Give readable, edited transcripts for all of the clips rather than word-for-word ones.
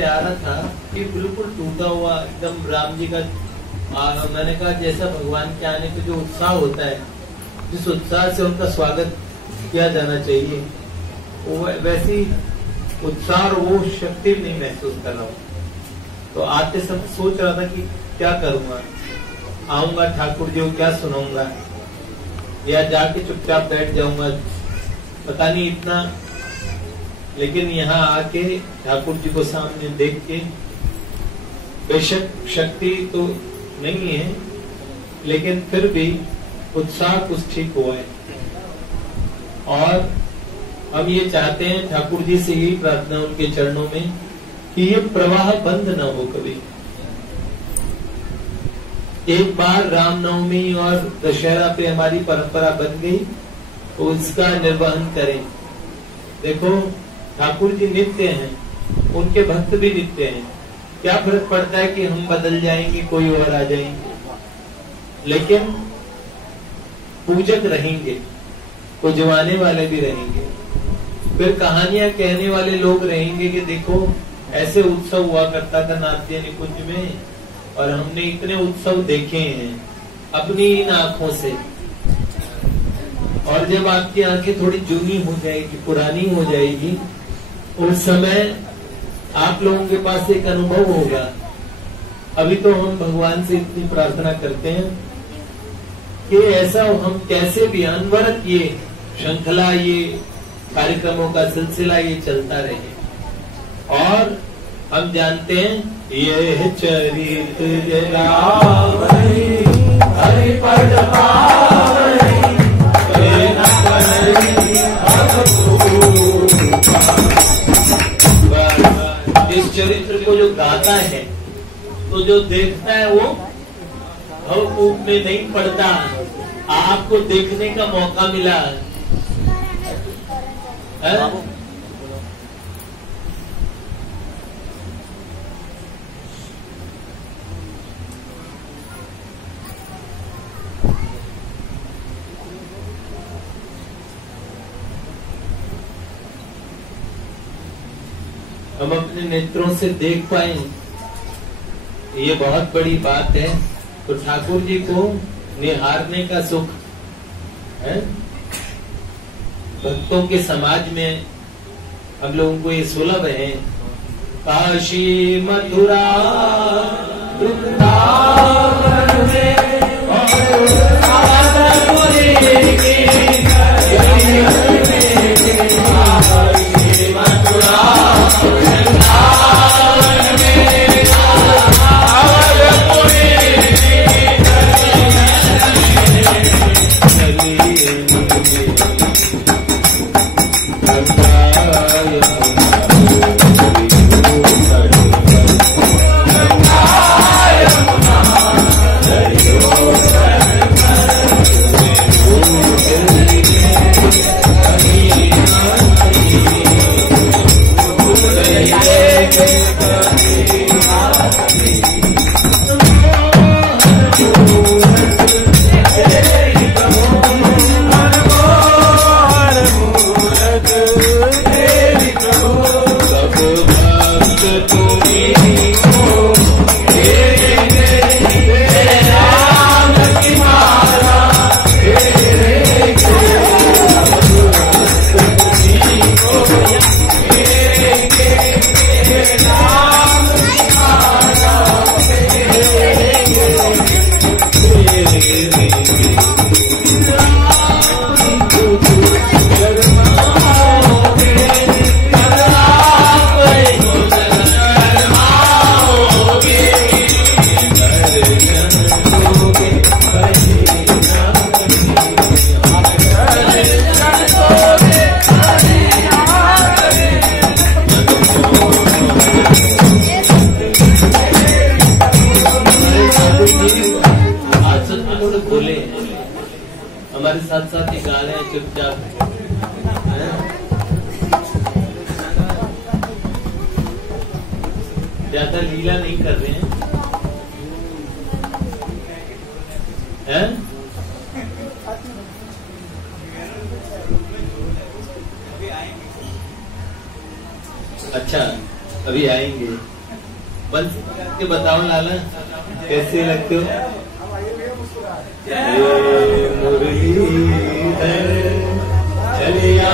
से आ रहा था कि बिल्कुल टूटा हुआ एकदम राम जी का। मैंने कहा जैसा भगवान के आने का जो उत्साह होता है, जिस उत्साह से उनका स्वागत किया जाना चाहिए, वो वैसी उत्साह और वो शक्ति नहीं महसूस कर रहा हूँ। तो आते समय सोच रहा था कि क्या करूंगा, आऊंगा ठाकुर जी को क्या सुनाऊंगा, या जाके चुपचाप बैठ जाऊंगा, पता नहीं इतना। लेकिन यहाँ आके ठाकुर जी को सामने देख के, बेशक शक्ति तो नहीं है, लेकिन फिर भी उत्साह कुछ ठीक हुआ है। और हम ये चाहते हैं, ठाकुर जी से यही प्रार्थना उनके चरणों में, कि ये प्रवाह बंद न हो कभी। एक बार रामनवमी और दशहरा पे हमारी परंपरा बन गई, तो इसका निर्वहन करें। देखो ठाकुर जी नित्य हैं, उनके भक्त भी नित्य हैं। क्या फर्क पड़ता है कि हम बदल जाएंगे, कोई और आ जाएंगे, लेकिन पूजक रहेंगे, पुजवाने वाले भी रहेंगे। फिर कहानियां कहने वाले लोग रहेंगे कि देखो ऐसे उत्सव हुआ करता था नाट्य निकुंज में, और हमने इतने उत्सव देखे हैं अपनी इन आंखों से। और जब आपकी आंखें थोड़ी जूनी हो जाएगी, पुरानी हो जाएगी, उस समय आप लोगों के पास एक अनुभव होगा। अभी तो हम भगवान से इतनी प्रार्थना करते हैं कि ऐसा हम कैसे भी अनवरत ये श्रृंखला, ये कार्यक्रमों का सिलसिला ये चलता रहे। और हम जानते हैं ये चरित हरि पद इस चरित्र को जो गाता है, तो जो देखता है वो भवकूप में नहीं पड़ता। आपको देखने का मौका मिला है? हम अपने नेत्रों से देख पाए, ये बहुत बड़ी बात है। तो ठाकुर जी को निहारने का सुख है। भक्तों के समाज में हम लोगों को ये सुलभ है। काशी मथुरा वृंदावन में हमारे साथ साथ ही गा रहे हैं चुपचाप, ज्यादा लीला नहीं कर रहे हैं? अच्छा, अभी आएंगे। बंद के बताओ लाला, कैसे लगते हो? मुरलीधर चलिया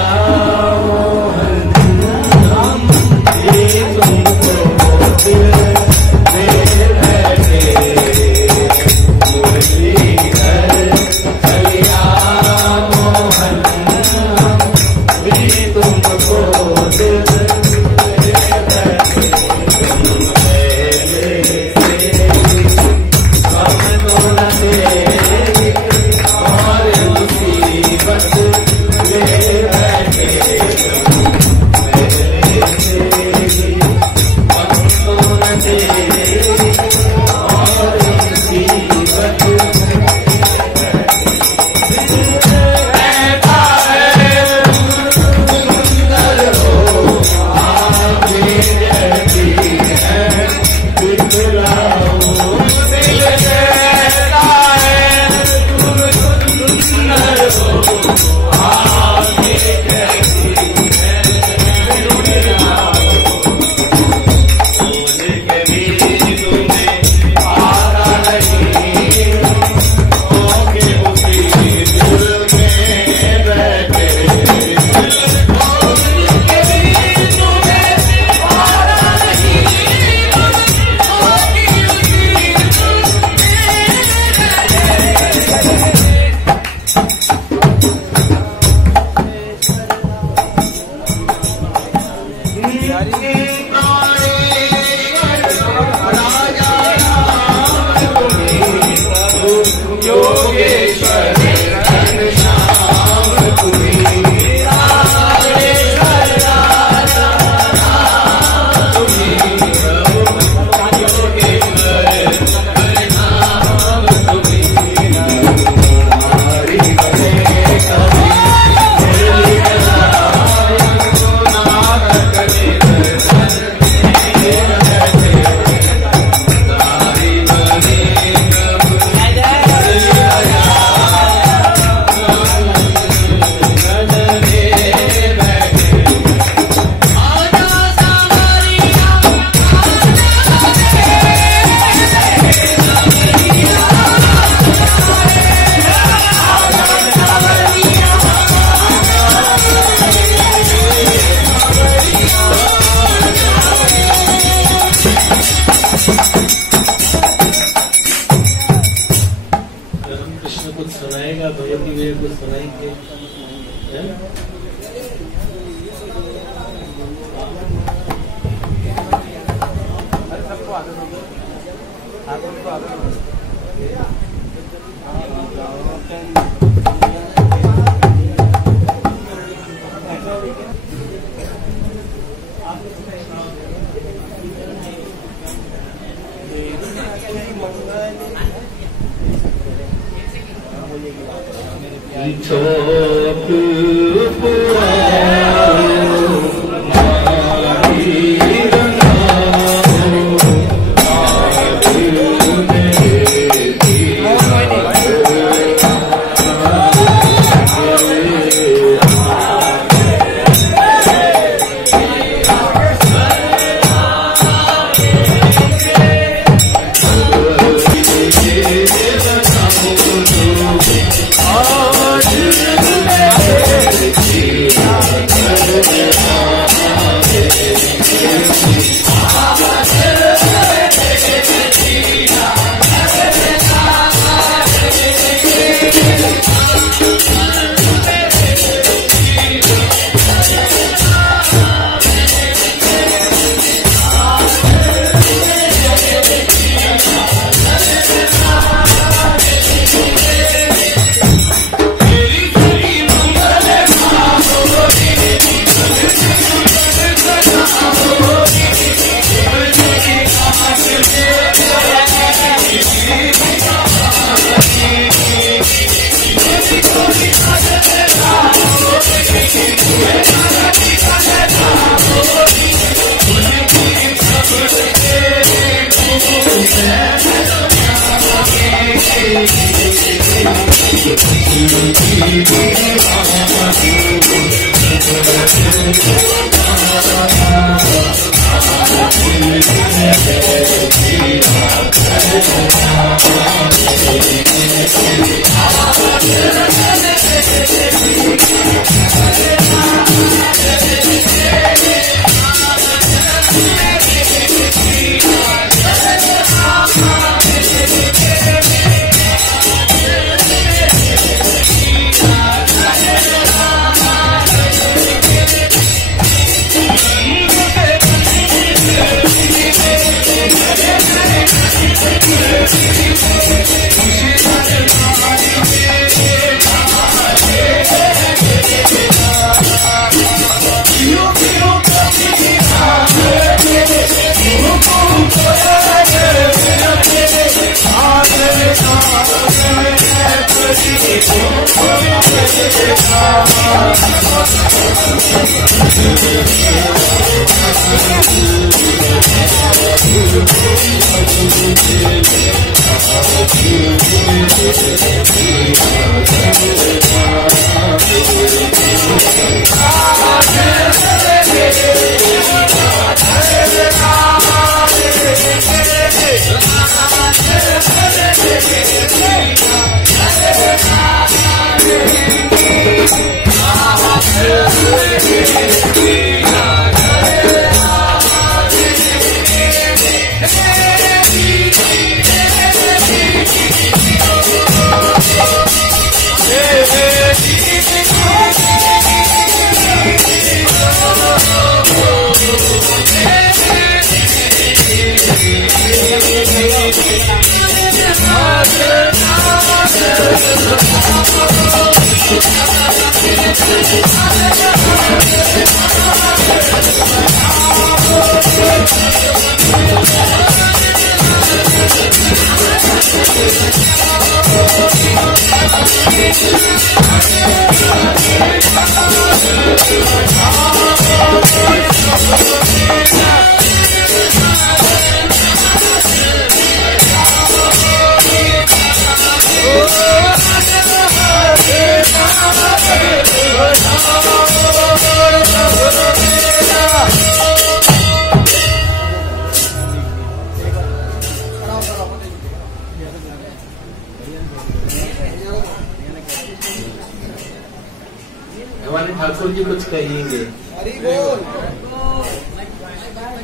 कह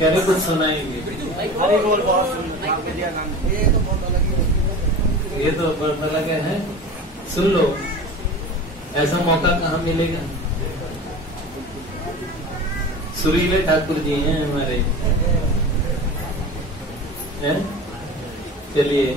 रहे कुछ सुनाएंगे। ये तो बहुत अलग है, सुन लो। ऐसा मौका कहाँ मिलेगा? सुरीले ठाकुर जी हैं हमारे, हैं? चलिए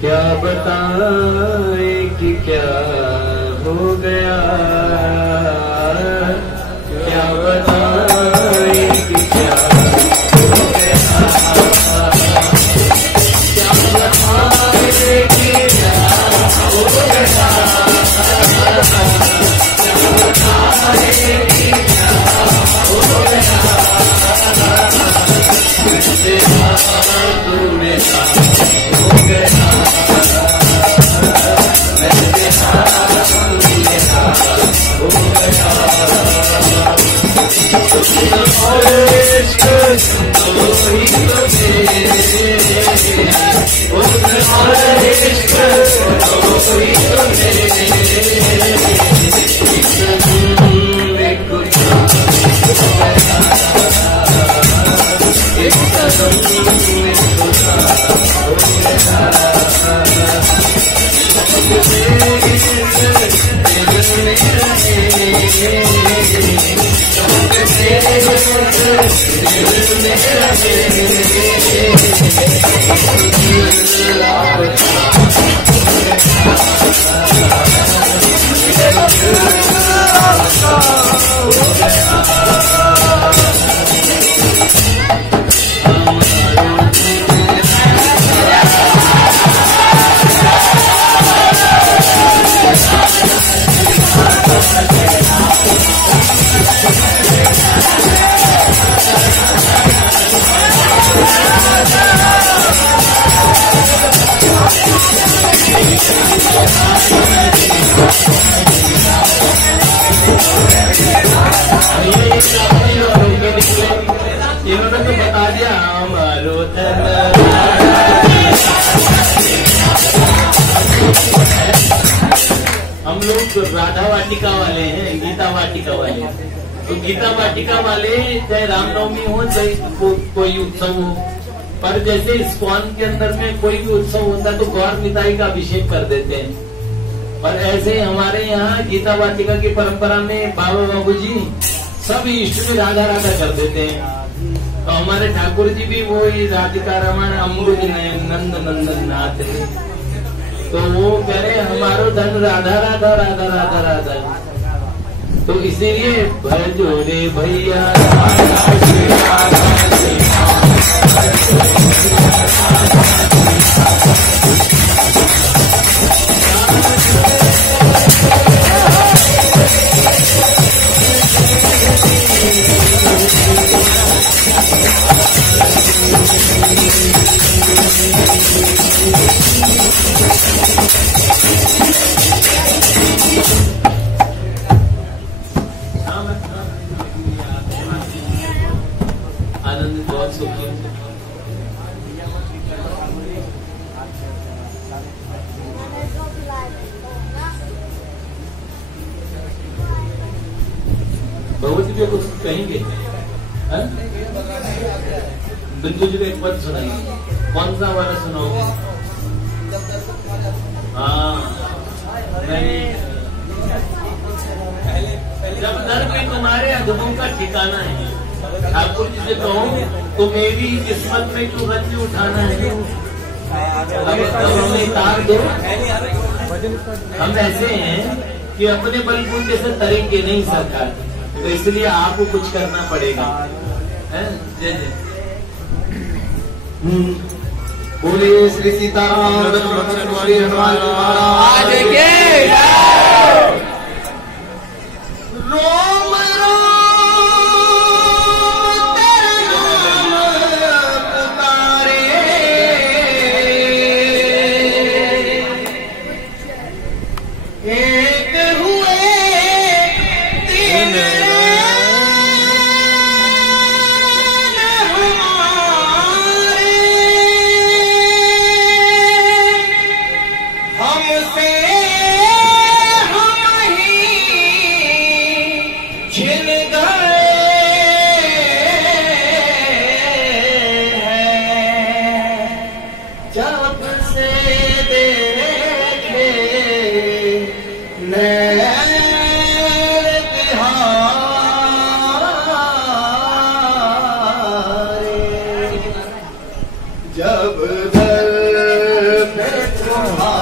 क्या बताए कि क्या हो गया, क्या बताए कि क्या हो गया, क्या बताए कि क्या हो गया, क्या बताए कि क्या हो गया, तूने हो गया। इन्होंने तो बता दिया हमारो हम लोग राधा वाटिका वाले हैं, गीता वाटिका वाले। तो गीता वाटिका वाले चाहे रामनवमी हो चाहे कोई उत्सव हो, पर जैसे इस्कॉन के अंदर में कोई भी उत्सव होता है तो गौर निताई का अभिषेक कर देते हैं। और ऐसे हमारे यहाँ गीता वाटिका की परंपरा में बाबा बाबूजी सब इष्ट में राधा राधा कर देते हैं। तो हमारे ठाकुर जी भी वो ही राधिका रमण अमृत नंद नंदन नाथ है। तो वो कह रहे हमारो धन राधा राधा राधा राधा राधा। तो इसीलिए भजो रे भैया आनंद बहुत सुखी। भगवती जी कुछ कहेंगे? बिंदु जी को एक पद सुनाइए। कौन सा वाला सुनाओगे? हाँ, जब दर पे तुम्हारे अधमों का ठिकाना है, ठाकुर जी से कहो तो मेरी किस्मत में क्यों रंज उठाना है, हमें तार दो। हम ऐसे हैं कि अपने बलबूते से तरेंगे नहीं सरकार, तो इसलिए आपको कुछ करना पड़ेगा। जय जय बोलिए श्री सीताराम श्री हनुमान महाराज के। रोम छिन गए जब से देखे नैन तिहारे, जब दर पे तुम्हारे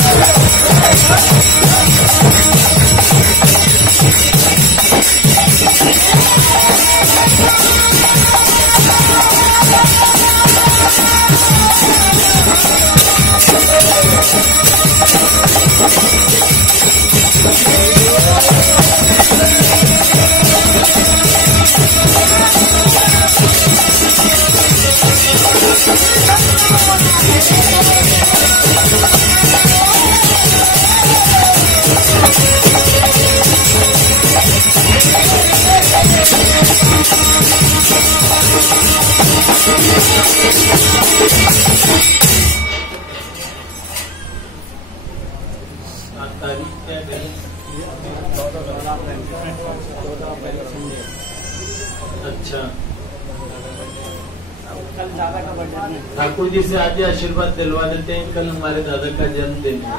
Thank you. तारीख क्या है? अच्छा, कल दादा का बर्थडे है। ठाकुर जी से आज आशीर्वाद दिलवा देते हैं, कल हमारे दादा का जन्मदिन है।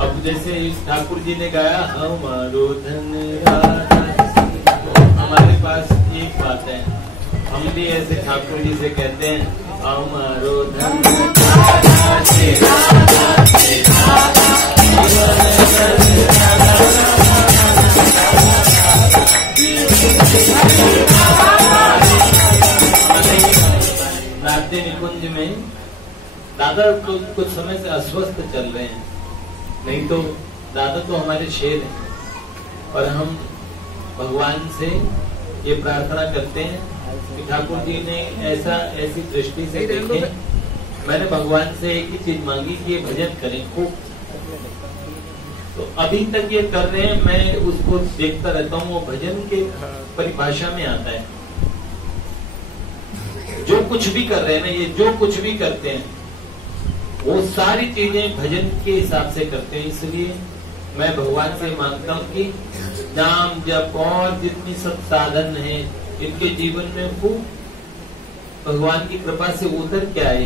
अब जैसे ठाकुर जी ने गाया हमारो धन राजा, हमारे पास एक बात है, हम भी ऐसे ठाकुर जी से कहते हैं हमारो धन राजा से राजा से राजा, नाट्य निकुंज में दादा कुछ समय से अस्वस्थ चल रहे हैं, नहीं तो दादा तो हमारे शेर हैं। और हम भगवान से ये प्रार्थना करते हैं कि ठाकुर जी ने ऐसी दृष्टि से देखे। मैंने भगवान से एक ही चीज मांगी कि ये भजन करें खूब, तो अभी तक ये कर रहे हैं। मैं उसको देखता रहता हूँ, वो भजन के परिभाषा में आता है। जो कुछ भी कर रहे हैं ना, ये जो कुछ भी करते हैं वो सारी चीजें भजन के हिसाब से करते हैं। इसलिए मैं भगवान से मांगता हूँ कि नाम जप और जितनी सब साधन है इनके जीवन में खूब भगवान की कृपा से उतर के आए।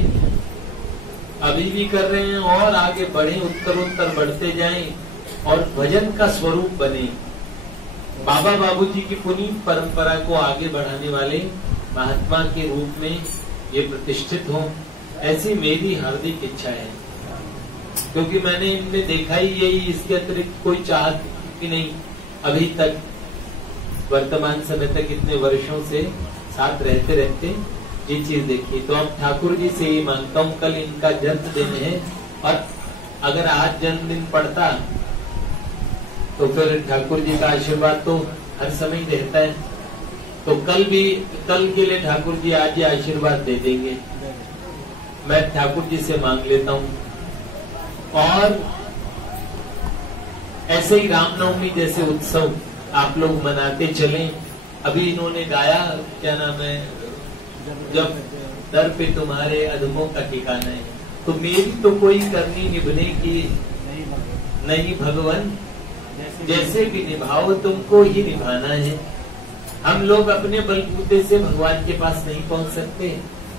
अभी भी कर रहे हैं और आगे बढ़े, उत्तरोत्तर बढ़ते जाएं और भजन का स्वरूप बने। बाबा बाबूजी की पुनीत परंपरा को आगे बढ़ाने वाले महात्मा के रूप में ये प्रतिष्ठित हो, ऐसी मेरी हार्दिक इच्छा है। क्योंकि मैंने इनमें देखा ही यही, इसके अतिरिक्त कोई चाहत की नहीं। अभी तक वर्तमान समय तक इतने वर्षों से साथ रहते रहते ये चीज देखी। तो अब ठाकुर जी से ही मांगता हूँ, कल इनका जन्मदिन है और अगर आज जन्मदिन पड़ता तो फिर ठाकुर जी का आशीर्वाद तो हर समय रहता है। तो कल के लिए ठाकुर जी आज ही आशीर्वाद दे देंगे। मैं ठाकुर जी से मांग लेता हूँ। और ऐसे ही रामनवमी जैसे उत्सव आप लोग मनाते चलें। अभी इन्होंने गाया, क्या नाम है, जब दर पे तुम्हारे अधमों का ठिकाना है, तो मेरी तो कोई करनी निभने की नहीं भगवान, जैसे भी निभाओ तुमको ही निभाना है। हम लोग अपने बलबूते से भगवान के पास नहीं पहुंच सकते,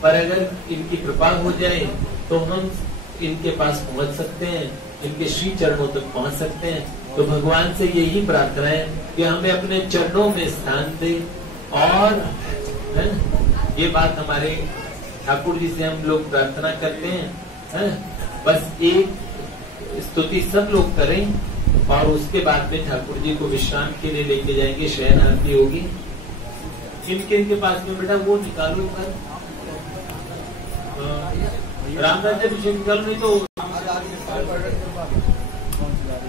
पर अगर इनकी कृपा हो जाए तो हम इनके पास पहुंच सकते हैं, इनके श्री चरणों तक पहुंच सकते हैं। तो भगवान से यही प्रार्थना है कि हमें अपने चरणों में स्थान दे। और ये बात हमारे ठाकुर जी से हम लोग प्रार्थना करते हैं। बस एक स्तुति सब लोग करें और उसके बाद में ठाकुर जी को विश्राम के लिए लेके जाएंगे। शयन आरती होगी। इनके पास में बेटा वो निकालो कर रामराज्य विषय निकालो, नहीं तो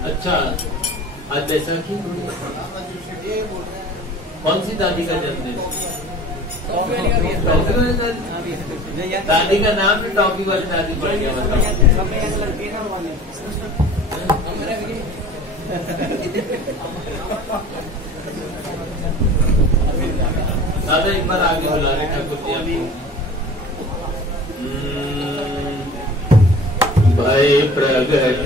अच्छा आज बैसाखी कौन सी दादी का जन्मदिन? दादी का नाम भी टॉफी वाली दादी पड़ गया। दादा एक बार आगे बुला रहे ठाकुर जी आपको। भय प्रगट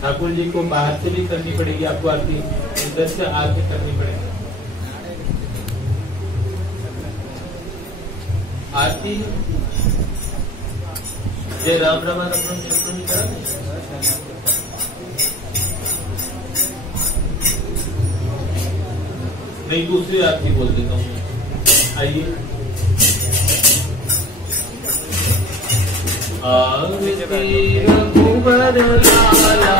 ठाकुर जी को बाहर से भी करनी पड़ेगी, आपको आरती इधर से आके करनी पड़ेगी आरती। जय राम रामानंद नहीं करा नहीं, दूसरी आरती बोल देता हूँ। आइए रघुवर लाला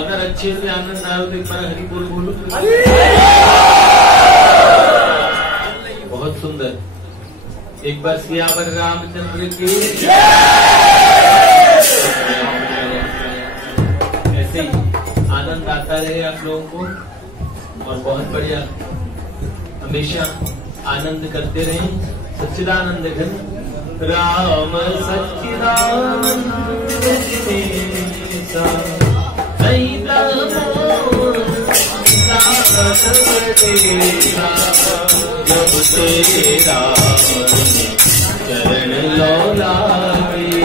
अगर अच्छे से आनंद आए तो एक बार हरि बोल बोलो। बहुत सुंदर। एक बार सियावर रामचंद्र की। ऐसे ही आनंद आता रहे आप लोगों को और बहुत बढ़िया हमेशा आनंद करते रहे। सच्चिदानंद घन राम सच्चिदानंद जब तेरा चरण लो लागे,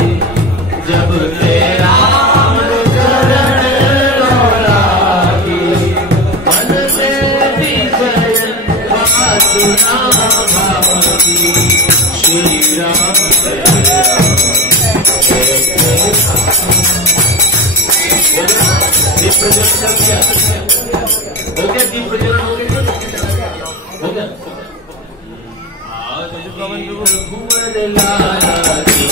जब तेरा चरण लो लागे, मन से विषय वासना भागी। श्री राम हो गया, दीप प्रज्वलन हो गया, हो गया। रघुवर लाला की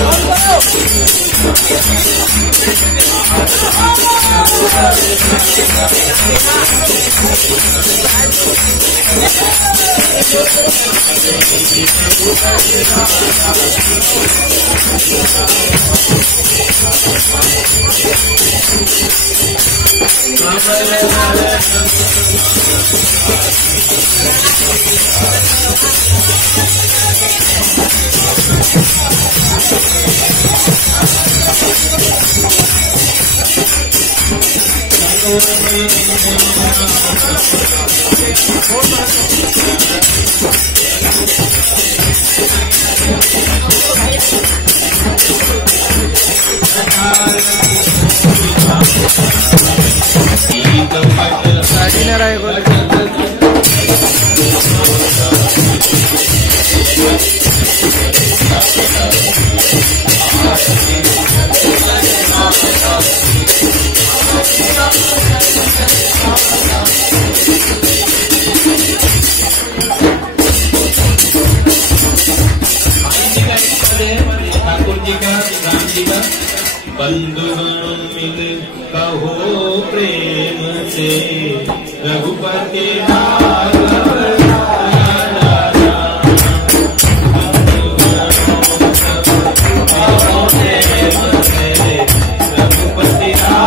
Oh, बंधुगण मिल कहो प्रेम से रघुपति राघव रघुपति राघव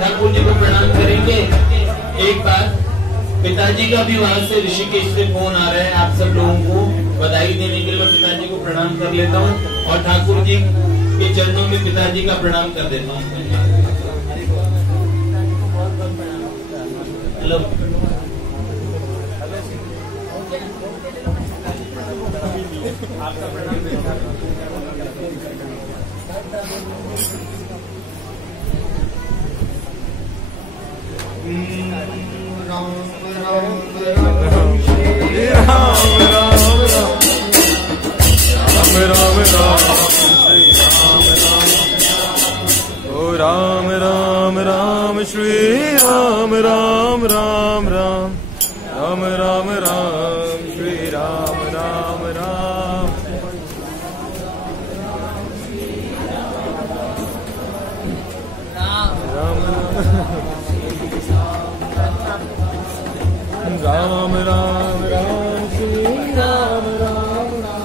ठाकुर जी को प्रणाम करेंगे। एक बार पिताजी का भी वहां से ऋषिकेश से फोन आ रहा है, आप सब लोगों को बधाई देने के लिए मैं पिताजी को प्रणाम कर लेता हूँ और ठाकुर जी के चरणों में पिताजी का प्रणाम कर देता हूँ। हेलो आपका प्रणाम। राम राम श्री राम राम, ओ राम राम राम श्री राम राम राम राम, राम राम राम श्री राम राम राम, राम राम राम श्री राम राम राम